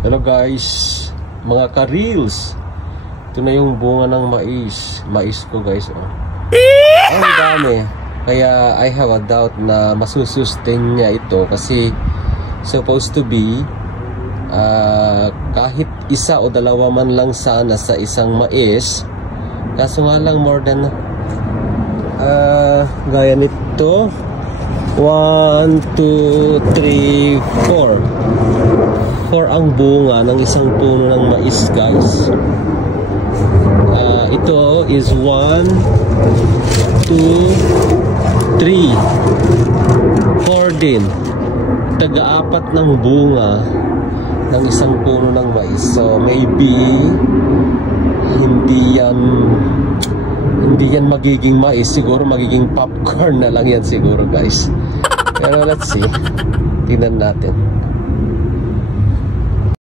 Hello guys, mga ka-reels. Ito na yung bunga ng mais ko guys. Ang dami. Kaya I have a doubt na masusustain niya ito kasi supposed to be kahit isa o dalawa man lang sana sa isang mais. Kaso nga lang more than gaya nito 1, 2, 3, 4 ang bunga ng isang puno ng mais guys. Ito is 1, 2, 3, 4 din. Taga-apat ng bunga ng isang puno ng mais. So maybe hindi yan magiging mais, siguro magiging popcorn na lang yan siguro guys. Pero let's see, tingnan natin.